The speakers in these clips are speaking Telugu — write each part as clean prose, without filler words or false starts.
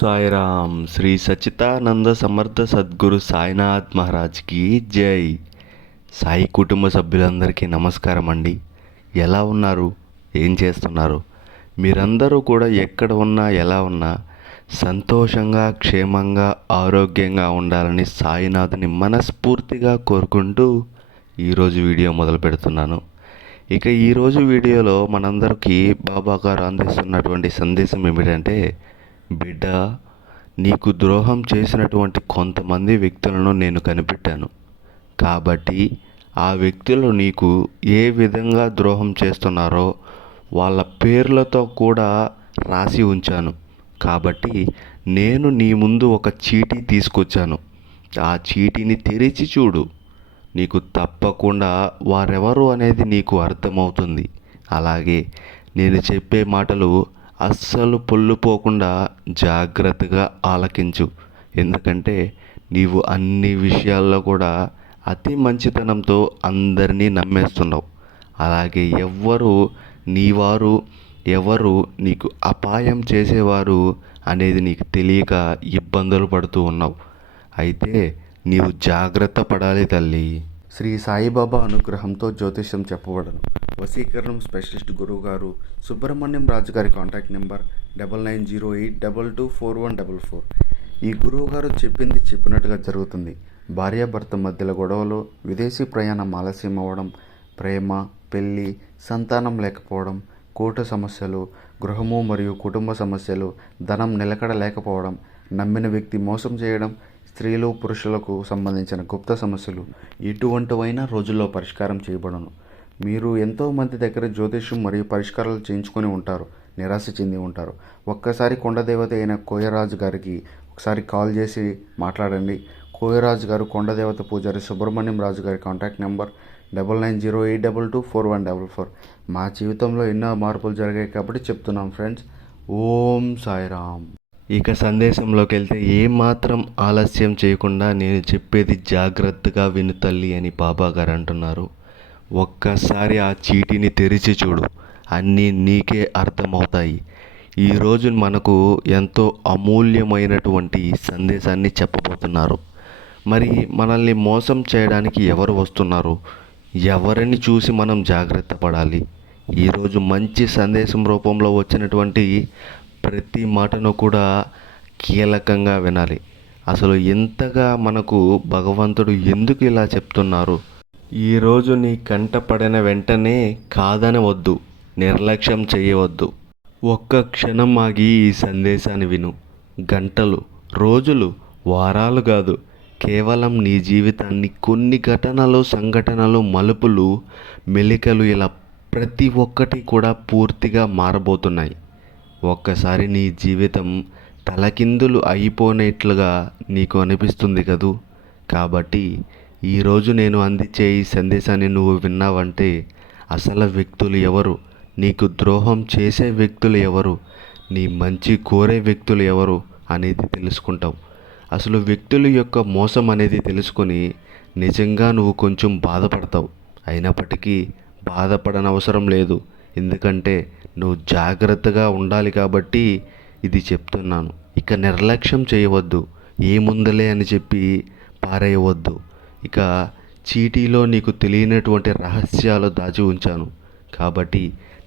సాయిరామ్. శ్రీ సచ్చిదానంద సమర్థ సద్గురు సాయినాథ్ మహారాజ్కి జై. సాయి కుటుంబ సభ్యులందరికీ నమస్కారం అండి. ఎలా ఉన్నారు? ఏం చేస్తున్నారు? మీరందరూ కూడా ఎక్కడ ఉన్నా ఎలా ఉన్నా సంతోషంగా, క్షేమంగా, ఆరోగ్యంగా ఉండాలని సాయినాథ్ని మనస్ఫూర్తిగా కోరుకుంటూ ఈరోజు వీడియో మొదలు పెడుతున్నాను. ఇక ఈరోజు వీడియోలో మనందరికీ బాబా గారు అందిస్తున్నటువంటి సందేశం ఏమిటంటే, బిడ్డ, నీకు ద్రోహం చేసినటువంటి కొంతమంది వ్యక్తులను నేను కనిపెట్టాను. కాబట్టి ఆ వ్యక్తులు నీకు ఏ విధంగా ద్రోహం చేస్తున్నారో వాళ్ళ పేర్లతో కూడా రాసి ఉంచాను. కాబట్టి నేను నీ ముందు ఒక చీటీ తీసుకొచ్చాను. ఆ చీటీని తెరిచి చూడు. నీకు తప్పకుండా వారెవరు అనేది నీకు అర్థమవుతుంది. అలాగే నేను చెప్పే మాటలు అస్సలు పొల్లుపోకుండా జాగ్రత్తగా ఆలకించు. ఎందుకంటే నీవు అన్ని విషయాల్లో కూడా అతి మంచితనంతో అందరినీ నమ్మేస్తున్నావు. అలాగే ఎవరు నీకు అపాయం చేసేవారు అనేది నీకు తెలియక ఇబ్బందులు పడుతూ ఉన్నావు. అయితే నీవు జాగ్రత్త పడాలి తల్లి. శ్రీ సాయిబాబా అనుగ్రహంతో జ్యోతిష్యం చెప్పబడను. వశీకరణం స్పెషలిస్ట్ గురువు గారు సుబ్రహ్మణ్యం రాజు గారి కాంటాక్ట్ నెంబర్ 9908224144. ఈ గురువు గారు చెప్పింది చెప్పినట్టుగా జరుగుతుంది. భార్యాభర్త మధ్యలో గొడవలు, విదేశీ ప్రయాణం ఆలస్యం అవ్వడం, ప్రేమ, పెళ్ళి, సంతానం లేకపోవడం, కోర్టు సమస్యలు, గృహము మరియు కుటుంబ సమస్యలు, ధనం నిలకడ లేకపోవడం, నమ్మిన వ్యక్తి మోసం చేయడం, స్త్రీలు పురుషులకు సంబంధించిన గుప్త సమస్యలు ఎటువంటివైనా రోజుల్లో పరిష్కారం చేయబడను. మీరు ఎంతోమంది దగ్గర జ్యోతిష్యం మరియు పరిష్కారాలు చేయించుకొని ఉంటారు, నిరాశ చెంది ఉంటారు. ఒక్కసారి కొండదేవత అయిన కోయరాజు గారికి ఒకసారి కాల్ చేసి మాట్లాడండి. కోయరాజు గారు కొండదేవత పూజారి సుబ్రహ్మణ్యం రాజు గారి కాంటాక్ట్ నెంబర్ 9908224144. మా జీవితంలో ఎన్నో మార్పులు జరిగాయి కాబట్టి చెప్తున్నాం ఫ్రెండ్స్. ఓం సాయిరామ్. ఇక సందేశంలోకి వెళ్తే, ఏమాత్రం ఆలస్యం చేయకుండా నేను చెప్పేది జాగ్రత్తగా విను తల్లి అని బాబా గారు అంటున్నారు. ఒక్కసారి ఆ చీటీని తెరిచి చూడు, అన్నీ నీకే అర్థమవుతాయి. ఈరోజు మనకు ఎంతో అమూల్యమైనటువంటి సందేశాన్ని చెప్పబోతున్నారు. మరి మనల్ని మోసం చేయడానికి ఎవరు వస్తున్నారు? ఎవరిని చూసి మనం జాగ్రత్త పడాలి? ఈరోజు మంచి సందేశం రూపంలో వచ్చినటువంటి ప్రతి మాటను కూడా కీలకంగా వినాలి. అసలు ఎంతగా మనకు భగవంతుడు ఎందుకు ఇలా చెప్తున్నారు? ఈరోజు నీ కంట పడిన వెంటనే కాదనవద్దు, నిర్లక్ష్యం చేయవద్దు. ఒక్క క్షణం ఆగి ఈ సందేశాన్ని విను. గంటలు, రోజులు, వారాలు కాదు, కేవలం నీ జీవితాన్ని కొన్ని ఘటనలు, సంఘటనలు, మలుపులు, మెలికలు, ఇలా ప్రతి ఒక్కటి కూడా పూర్తిగా మారబోతున్నాయి. ఒక్కసారి నీ జీవితం తలకిందులు అయిపోయినట్లుగా నీకు అనిపిస్తుంది కదూ. కాబట్టి ఈరోజు నేను అందించే ఈ సందేశాన్ని నువ్వు విన్నావంటే అసలు వ్యక్తులు ఎవరు, నీకు ద్రోహం చేసే వ్యక్తులు ఎవరు, నీ మంచి కోరే వ్యక్తులు ఎవరు అనేది తెలుసుకుంటావు. అసలు వ్యక్తుల యొక్క మోసం అనేది తెలుసుకొని నిజంగా నువ్వు కొంచెం బాధపడతావు. అయినప్పటికీ బాధపడనవసరం లేదు. ఎందుకంటే నువ్వు జాగ్రత్తగా ఉండాలి కాబట్టి ఇది చెప్తున్నాను. ఇక నిర్లక్ష్యం చేయవద్దు, ఏముందలే అని చెప్పి పారేయవద్దు. ఇక చీటీలో నీకు తెలియనటువంటి రహస్యాలు దాచి ఉంచాను. కాబట్టి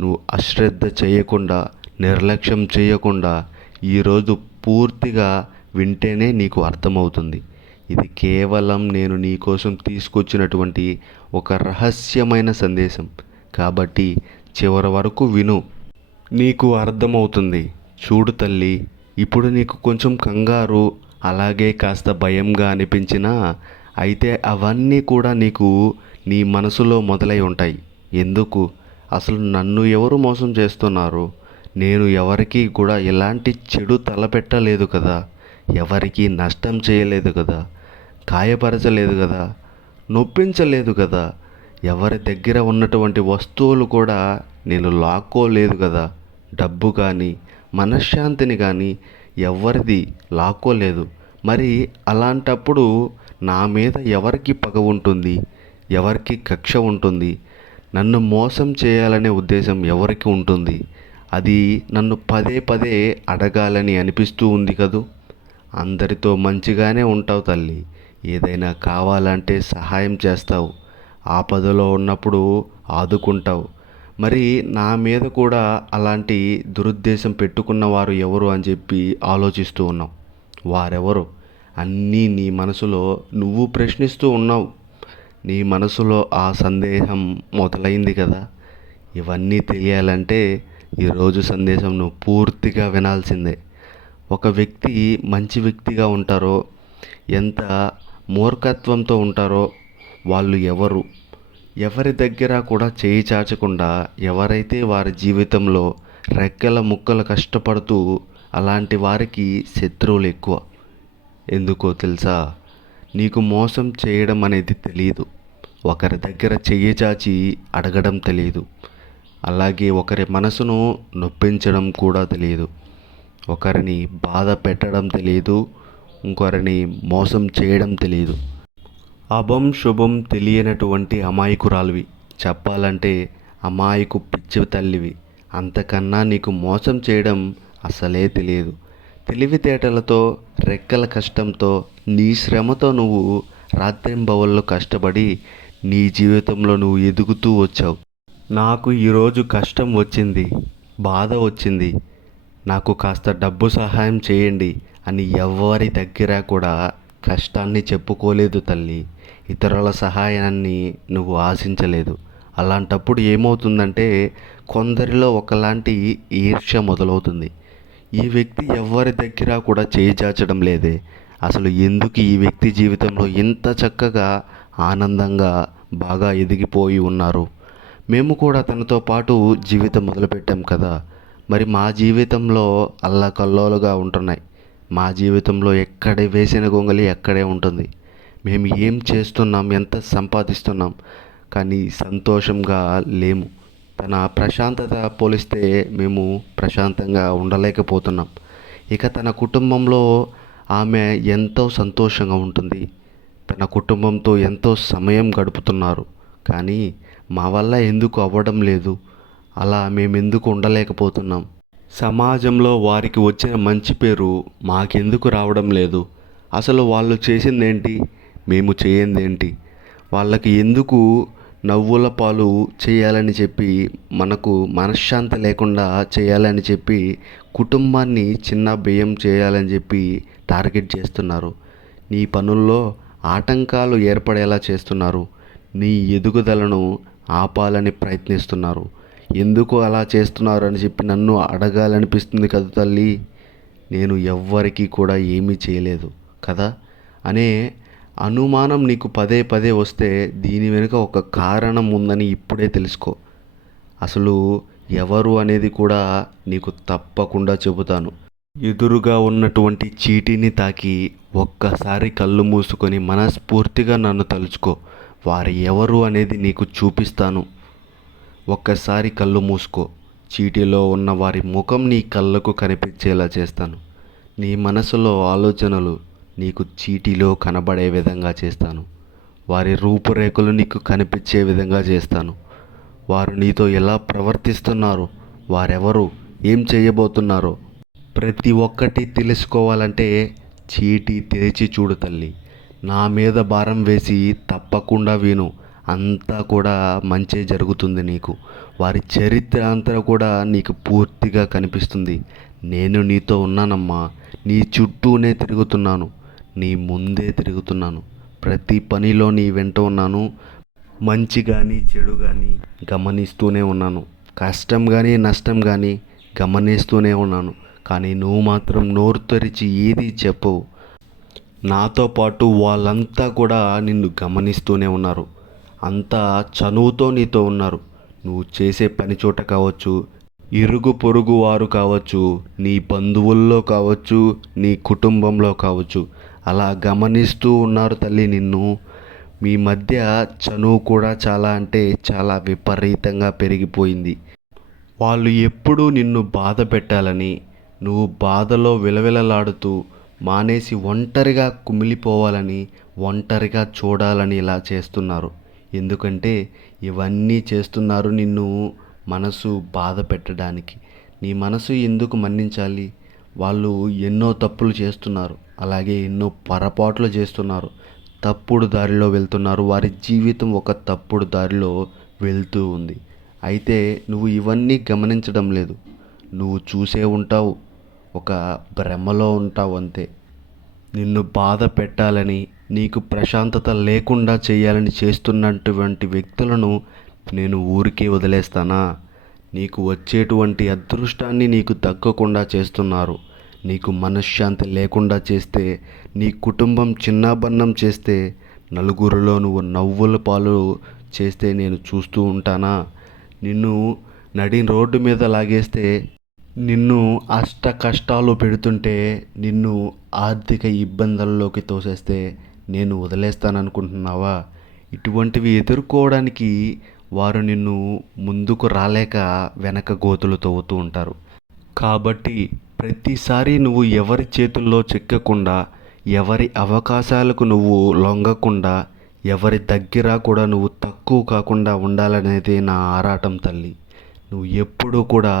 నువ్వు అశ్రద్ధ చేయకుండా, నిర్లక్ష్యం చేయకుండా ఈరోజు పూర్తిగా వింటేనే నీకు అర్థమవుతుంది. ఇది కేవలం నేను నీకోసం తీసుకొచ్చినటువంటి ఒక రహస్యమైన సందేశం. కాబట్టి చివరి వరకు విను, నీకు అర్థమవుతుంది. చూడు తల్లి, ఇప్పుడు నీకు కొంచెం కంగారు, అలాగే కాస్త భయంగా అనిపించినా అయితే అవన్నీ కూడా నీకు నీ మనసులో మొదలై ఉంటాయి. ఎందుకు? అసలు నన్ను ఎవరు మోసం చేస్తున్నారు? నేను ఎవరికి కూడా ఎలాంటి చెడు తలపెట్టలేదు కదా, ఎవరికి నష్టం చేయలేదు కదా, గాయపరచలేదు కదా, నొప్పించలేదు కదా, ఎవరి దగ్గర ఉన్నటువంటి వస్తువులు కూడా నేను లాక్కోలేదు కదా, డబ్బు కానీ మనశ్శాంతిని కానీ ఎవరిది లాక్కోలేదు. మరి అలాంటప్పుడు నా మీద ఎవరికి పగ ఉంటుంది, ఎవరికి కక్ష ఉంటుంది, నన్ను మోసం చేయాలనే ఉద్దేశం ఎవరికి ఉంటుంది? అది నన్ను పదే పదే అడగాలని అనిపిస్తూ ఉంది కదూ. అందరితో మంచిగానే ఉంటావు తల్లి. ఏదైనా కావాలంటే సహాయం చేస్తావు. ఆపదలో ఉన్నప్పుడు ఆదుకుంటావు. మరి నా మీద కూడా అలాంటి దురుద్దేశం పెట్టుకున్న వారు ఎవరు అని చెప్పి ఆలోచిస్తూ ఉన్నావు. వారెవరు? అన్నీ నీ మనసులో నువ్వు ప్రశ్నిస్తూ ఉన్నావు. నీ మనసులో ఆ సందేహం మొదలైంది కదా. ఇవన్నీ తెలియాలంటే ఈరోజు సందేశం నువ్వు పూర్తిగా వినాల్సిందే. ఒక వ్యక్తి మంచి వ్యక్తిగా ఉంటారో, ఎంత మూర్ఖత్వంతో ఉంటారో, వాళ్ళు ఎవరు? ఎవరి దగ్గర కూడా చేయి చాచకుండా ఎవరైతే వారి జీవితంలో రెక్కల ముక్కలు కష్టపడుతూ అలాంటి వారికి శత్రువులు ఎక్కువ. ఎందుకో తెలుసా? నీకు మోసం చేయడం అనేది తెలియదు. ఒకరి దగ్గర చెయ్యి చాచి అడగడం తెలియదు. అలాగే ఒకరి మనసును నొప్పించడం కూడా తెలియదు. ఒకరిని బాధ పెట్టడం తెలియదు. ఇంకొకరిని మోసం చేయడం తెలియదు. అభం శుభం తెలియనటువంటి అమాయకురాలివి. చెప్పాలంటే అమాయకు పిచ్చి తల్లివి. అంతకన్నా నీకు మోసం చేయడం అసలే తెలియదు. తెలివితేటలతో, రెక్కల కష్టంతో, నీ శ్రమతో నువ్వు రాత్రింబవళ్ళు కష్టపడి నీ జీవితంలో నువ్వు ఎదుగుతూ వచ్చావు. నాకు ఈరోజు కష్టం వచ్చింది, బాధ వచ్చింది, నాకు కాస్త డబ్బు సహాయం చేయండి అని ఎవరి దగ్గర కూడా కష్టాన్ని చెప్పుకోలేదు తల్లి. ఇతరుల సహాయాన్ని నువ్వు ఆశించలేదు. అలాంటప్పుడు ఏమవుతుందంటే కొందరిలో ఒకలాంటి ఈర్ష్య మొదలవుతుంది. ఈ వ్యక్తి ఎవరి దగ్గర కూడా చేయి చాచడం లేదే, అసలు ఎందుకు ఈ వ్యక్తి జీవితంలో ఇంత చక్కగా ఆనందంగా బాగా ఎదిగిపోయి ఉన్నారు? మేము కూడా తనతో పాటు జీవితం మొదలుపెట్టాం కదా. మరి మా జీవితంలో అల్లకల్లోలుగా ఉంటున్నాయి. మా జీవితంలో ఎక్కడ వేసిన గొంగలి అక్కడే ఉంటుంది. మేము ఏం చేస్తున్నాం, ఎంత సంపాదిస్తున్నాం, కానీ సంతోషంగా లేము. తన ప్రశాంతత పోలిస్తే మేము ప్రశాంతంగా ఉండలేకపోతున్నాం. ఇక తన కుటుంబంలో ఆమె ఎంతో సంతోషంగా ఉంటుంది. తన కుటుంబంతో ఎంతో సమయం గడుపుతున్నారు. కానీ మా వల్ల ఎందుకు అవ్వడం లేదు? అలా మేమెందుకు ఉండలేకపోతున్నాం? సమాజంలో వారికి వచ్చిన మంచి పేరు మాకెందుకు రావడం లేదు? అసలు వాళ్ళు చేసిందేంటి, మేము చేయందేంటి? వాళ్ళకి ఎందుకు నవ్వుల పాలు చేయాలని చెప్పి, మనకు మనశ్శాంతి లేకుండా చేయాలని చెప్పి, కుటుంబాన్ని చిన్న బియ్యం చేయాలని చెప్పి టార్గెట్ చేస్తున్నారు. నీ పనుల్లో ఆటంకాలు ఏర్పడేలా చేస్తున్నారు. నీ ఎదుగుదలను ఆపాలని ప్రయత్నిస్తున్నారు. ఎందుకు అలా చేస్తున్నారు అని చెప్పి నన్ను అడగాలనిపిస్తుంది కదా తల్లి. నేను ఎవ్వరికీ కూడా ఏమీ చేయలేదు కదా అనే అనుమానం నీకు పదే పదే వస్తే దీని వెనుక ఒక కారణం ఉందని ఇప్పుడే తెలుసుకో. అసలు ఎవరు అనేది కూడా నీకు తప్పకుండా చెబుతాను. ఎదురుగా ఉన్నటువంటి చీటీని తాకి ఒక్కసారి కళ్ళు మూసుకొని మనస్ఫూర్తిగా నన్ను తలుచుకో. వారు ఎవరు అనేది నీకు చూపిస్తాను. ఒక్కసారి కళ్ళు మూసుకో. చీటీలో ఉన్న వారి ముఖం నీ కళ్ళకు కనిపించేలా చేస్తాను. నీ మనసులో ఆలోచనలు నీకు చీటీలో కనబడే విధంగా చేస్తాను. వారి రూపురేఖలు నీకు కనిపించే విధంగా చేస్తాను. వారు నీతో ఎలా ప్రవర్తిస్తున్నారు, వారెవరు, ఏం చేయబోతున్నారో ప్రతి ఒక్కటి తెలుసుకోవాలంటే చీటీ తెరిచి చూడు తల్లి. నా మీద భారం వేసి తప్పకుండా విను. అంతా కూడా మంచే జరుగుతుంది నీకు. వారి చరిత్ర అంతా కూడా నీకు పూర్తిగా కనిపిస్తుంది. నేను నీతో ఉన్నానమ్మా. నీ చుట్టూనే తిరుగుతున్నాను, నీ ముందే తిరుగుతున్నాను. ప్రతి పనిలో నీ వెంట ఉన్నాను. మంచి కానీ చెడు కానీ గమనిస్తూనే ఉన్నాను. కష్టం కానీ నష్టం కానీ గమనిస్తూనే ఉన్నాను. కానీ నువ్వు మాత్రం నోరు తెరిచి ఏది చెప్పవు. నాతో పాటు వాళ్ళంతా కూడా నిన్ను గమనిస్తూనే ఉన్నారు. అంతా చనువుతో నీతో ఉన్నారు. నువ్వు చేసే పని చోట కావచ్చు, ఇరుగు పొరుగు వారు కావచ్చు, నీ బంధువుల్లో కావచ్చు, నీ కుటుంబంలో కావచ్చు, అలా గమనిస్తూ ఉన్నారు తల్లి నిన్ను. మీ మధ్య చనువు కూడా చాలా అంటే చాలా విపరీతంగా పెరిగిపోయింది. వాళ్ళు ఎప్పుడూ నిన్ను బాధ పెట్టాలని, నువ్వు బాధలో విలవిలలాడుతూ మానేసి ఒంటరిగా కుమిలిపోవాలని, ఒంటరిగా చూడాలని ఇలా చేస్తున్నారు. ఎందుకంటే ఇవన్నీ చేస్తున్నారు నిన్ను మనసు బాధ పెట్టడానికి. నీ మనసు ఎందుకు మన్నించాలి? వాళ్ళు ఎన్నో తప్పులు చేస్తున్నారు, అలాగే ఎన్నో పొరపాట్లు చేస్తున్నారు, తప్పుడు దారిలో వెళ్తున్నారు. వారి జీవితం ఒక తప్పుడు దారిలో వెళ్తూ ఉంది. అయితే నువ్వు ఇవన్నీ గమనించడం లేదు. నువ్వు చూసే ఉంటావు, ఒక భ్రమలో ఉంటావు అంతే. నిన్ను బాధ పెట్టాలని, నీకు ప్రశాంతత లేకుండా చేయాలని చేస్తున్నటువంటి వ్యక్తులను నేను ఊరికే వదిలేస్తానా? నీకు వచ్చేటువంటి అదృష్టాన్ని నీకు దక్కకుండా చేస్తున్నారు. నీకు మనశ్శాంతి లేకుండా చేస్తే, నీ కుటుంబం చిన్నాభిన్నం చేస్తే, నలుగురిలో నువ్వు నవ్వుల పాలు చేస్తే నేను చూస్తూ ఉంటానా? నిన్ను నడి రోడ్డు మీద లాగేస్తే, నిన్ను అష్ట కష్టాలు పెడుతుంటే, నిన్ను ఆర్థిక ఇబ్బందుల్లోకి తోసేస్తే నేను వదిలేస్తాననుకుంటున్నావా? ఇటువంటివి ఎదుర్కోవడానికి వారు నిన్ను ముందుకు రాలేక వెనక గోతులు తవ్వుతూ ఉంటారు. కాబట్టి ప్రతిసారి నువ్వు ఎవరి చేతుల్లో చిక్కకుండా, ఎవరి అవకాశాలకు నువ్వు లొంగకుండా, ఎవరి దగ్గర కూడా నువ్వు తక్కువ కాకుండా ఉండాలనేది నా ఆరాటం తల్లి. నువ్వు ఎప్పుడూ కూడా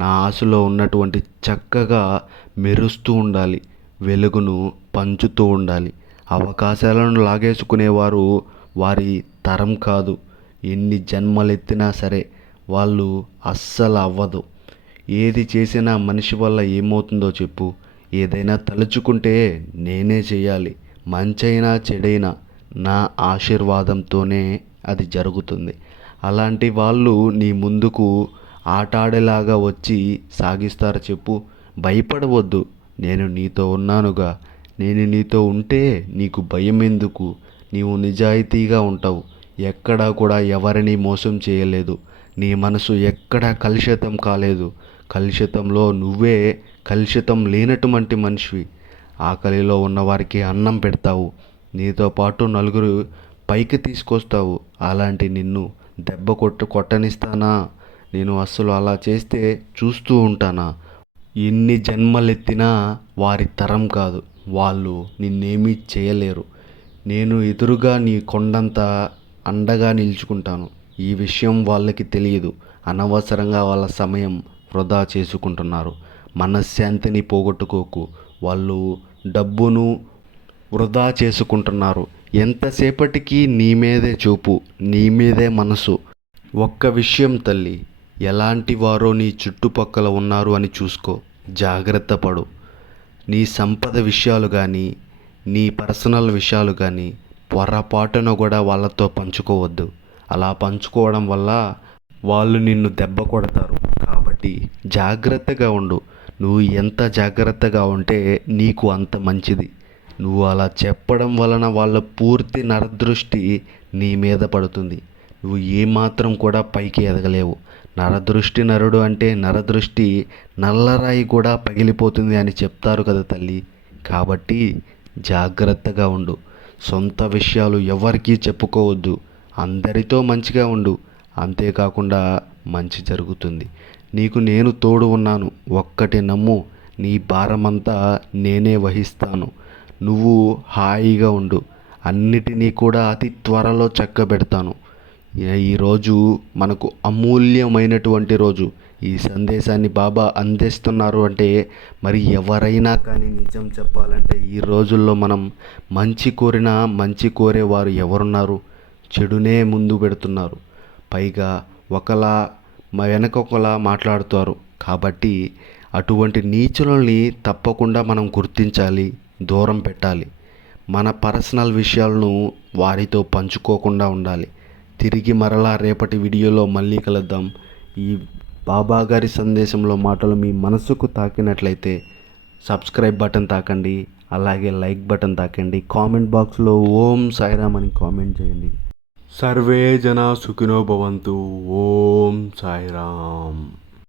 నా ఆశలో ఉన్నటువంటి చక్కగా మెరుస్తూ ఉండాలి, వెలుగును పంచుతూ ఉండాలి. అవకాశాలను లాగేసుకునేవారు వారి తరం కాదు. ఎన్ని జన్మలెత్తినా సరే వాళ్ళు అస్సలు అవ్వదు. ఏది చేసినా మనిషి వల్ల ఏమవుతుందో చెప్పు? ఏదైనా తలుచుకుంటే నేనే చేయాలి. మంచైనా చెడైనా నా ఆశీర్వాదంతోనే అది జరుగుతుంది. అలాంటి వాళ్ళు నీ ముందుకు ఆటాడేలాగా వచ్చి సాగిస్తారు చెప్పు? భయపడవద్దు, నేను నీతో ఉన్నానుగా. నేను నీతో ఉంటే నీకు భయం ఎందుకు? నీవు నిజాయితీగా ఉంటావు, ఎక్కడా కూడా ఎవరిని మోసం చేయలేదు. నీ మనసు ఎక్కడా కలుషితం కాలేదు. కలుషితంలో నువ్వే కలుషితం లేనటువంటి మనిషివి. ఆకలిలో ఉన్నవారికి అన్నం పెడతావు, నీతో పాటు నలుగురు పైకి తీసుకొస్తావు. అలాంటి నిన్ను దెబ్బ కొట్టనిస్తానా? నేను అస్సలు అలా చేస్తే చూస్తూ ఉంటానా? ఎన్ని జన్మలెత్తినా వారి తరం కాదు, వాళ్ళు నిన్నేమీ చేయలేరు. నేను ఎదురుగా నీ కొండంత అండగా నిలుచుకుంటాను. ఈ విషయం వాళ్ళకి తెలియదు. అనవసరంగా వాళ్ళ సమయం వృధా చేసుకుంటున్నారు. మనశ్శాంతిని పోగొట్టుకోకు. వాళ్ళు డబ్బును వృధా చేసుకుంటున్నారు. ఎంతసేపటికి నీ మీదే చూపు, నీ మీదే మనసు. ఒక్క విషయం తల్లి, ఎలాంటి వారో నీ చుట్టుపక్కల ఉన్నారు అని చూసుకో, జాగ్రత్త పడు. నీ సంపద విషయాలు కానీ, నీ పర్సనల్ విషయాలు కానీ పొరపాటున కూడా వాళ్ళతో పంచుకోవద్దు. అలా పంచుకోవడం వల్ల వాళ్ళు నిన్ను దెబ్బ కొడతారు. కాబట్టి జాగ్రత్తగా ఉండు. నువ్వు ఎంత జాగ్రత్తగా ఉంటే నీకు అంత మంచిది. నువ్వు అలా చెప్పడం వలన వాళ్ళ పూర్తి నరదృష్టి నీ మీద పడుతుంది. నువ్వు ఏమాత్రం కూడా పైకి ఎదగలేవు. నరదృష్టి నరుడు అంటే నరదృష్టి నల్లరాయి కూడా పగిలిపోతుంది అని చెప్తారు కదా తల్లి. కాబట్టి జాగ్రత్తగా ఉండు. సొంత విషయాలు ఎవరికీ చెప్పుకోవద్దు. అందరితో మంచిగా ఉండు. అంతేకాకుండా మంచి జరుగుతుంది. నీకు నేను తోడు ఉన్నాను. ఒక్కటి నమ్ము, నీ భారమంతా నేనే వహిస్తాను. నువ్వు హాయిగా ఉండు. అన్నిటినీ కూడా అతి త్వరలో చక్కబెడతాను. ఈరోజు మనకు అమూల్యమైనటువంటి రోజు. ఈ సందేశాన్ని బాబా అందిస్తున్నారు అంటే మరి ఎవరైనా కానీ నిజం చెప్పాలంటే ఈ రోజుల్లో మనం మంచి కోరినా మంచి కోరేవారు ఎవరున్నారు? చెడునే ముందు పెడుతున్నారు. పైగా ఒకలా వెనకొకలా మాట్లాడుతారు. కాబట్టి అటువంటి నీచులని తప్పకుండా మనం గుర్తించాలి, దూరం పెట్టాలి. మన పర్సనల్ విషయాలను వారితో పంచుకోకుండా ఉండాలి. తిరిగి మరలా రేపటి వీడియోలో మళ్ళీ కలుద్దాం. ఈ బాబా గారి సందేశంలో మాటలు మీ మనసుకు తాకినట్లయితే సబ్స్క్రైబ్ బటన్ తాకండి, అలాగే లైక్ బటన్ తాకండి. కామెంట్ బాక్స్లో ఓం సాయిరామ్ అని కామెంట్ చేయండి. సర్వే జనా సుఖినో భవంతు. ఓం సాయిరామ్.